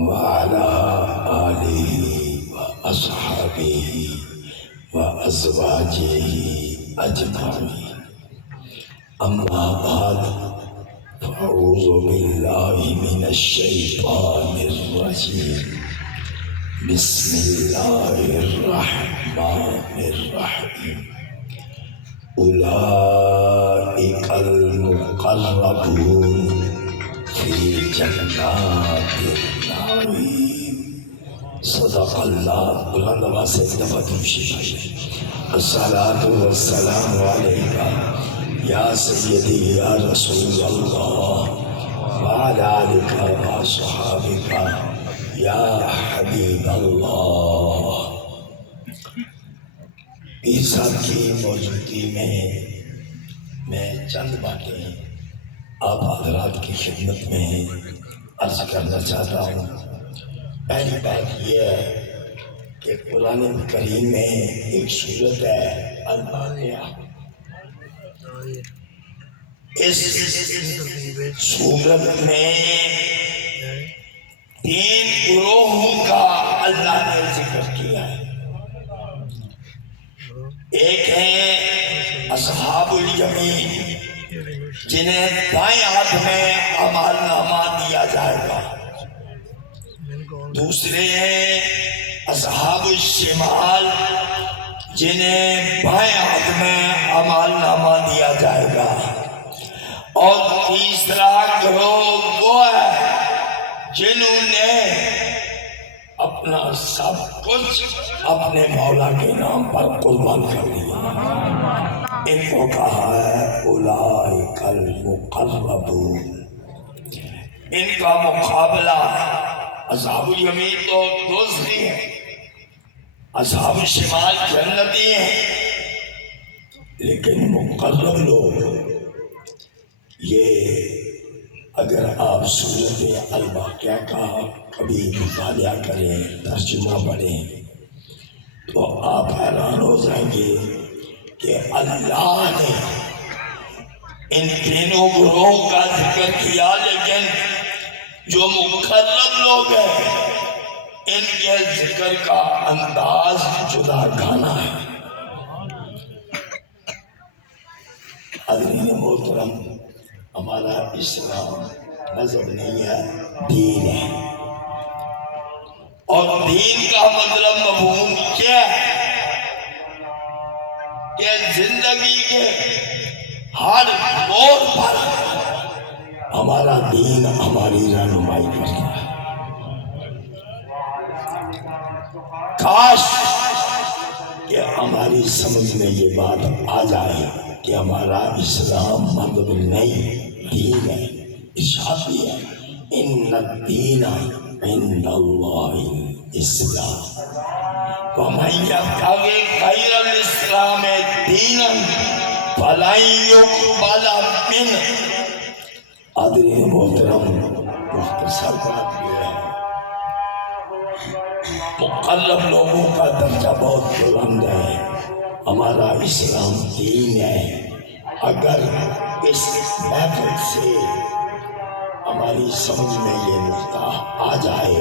وعلى آله وأصحابه وأزواجه أجمعين. أما بعد فأعوذ بالله من الشيطان الرجيم. بسم الله الرحمن الرحيم. أولئك المقربون في جنات النعيم. صدق اللہ. بلند آواز سے ایک دفعہ درود. الصلاۃ والسلام علیکہ یا سیدی یا رسول اللہ وعلی آلک وصحابک یا حبیب اللہ. پیر صاحب کی موجودگی میں چند باتیں آپ حضرات کی خدمت میں عرض کرنا چاہتا ہوں. پہلی بات یہ ہے کہ قرآن کریم میں ایک سورت ہے الواقعہ. اس سورت میں 3 گروہوں کا اللہ نے ذکر کیا ہے. ایک ہے اصحاب الیمین جنہیں دائیں ہاتھ میں اعمال نامہ دیا جائے گا. دوسرے ہیں اصحاب الشمال جنہیں بائیں ہاتھ میں اعمال نامہ دیا جائے گا. اور تیسرا گروہ وہ ہے جنہوں نے اپنا سب کچھ اپنے مولا کے نام پر قربان کر دیا. ان کو کہا ہے اولئک المقربون. ان کا مقابلہ اصحاب الیمین تو دوزخی ہیں، اصحاب الشمال جنتی ہیں، لیکن مقرب لوگ یہ اگر آپ سورت الواقعہ کا کبھی مطالعہ کریں، ترجمہ پڑھیں تو آپ حیران ہو جائیں گے کہ اللہ نے ان تینوں گروہوں کا ذکر کیا، لیکن جو مقرب لوگ ہیں ان کے ذکر کا انداز جدا گانا ہے. حضرین محترم، ہمارا اسلام مذہب نہیں ہے، دین ہے. اور دین کا مطلب مفہوم کیا ہے کہ زندگی کے ہر موڑ پر ہمارا دین ہماری رہنمائی کرتا ہے. کاش کہ ہماری سمجھ میں یہ بات آ جائے کہ ہمارا اسلام مذہب نہیں، دین ہے. ارشاد بھی ہے ان الدین عند اللہ الاسلام ومن یبتغی غیر الاسلام دینا فلن یقبل منہ. حضرین محترم، مختصر بات یہ ہے مقرب لوگوں کا درجہ بہت بلند ہے. ہمارا اسلام دین ہے. اگر اس محفل سے ہماری سمجھ میں یہ نقطہ آ جائے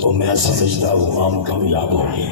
تو میں سمجھتا ہوں ہم کامیاب ہوں گے.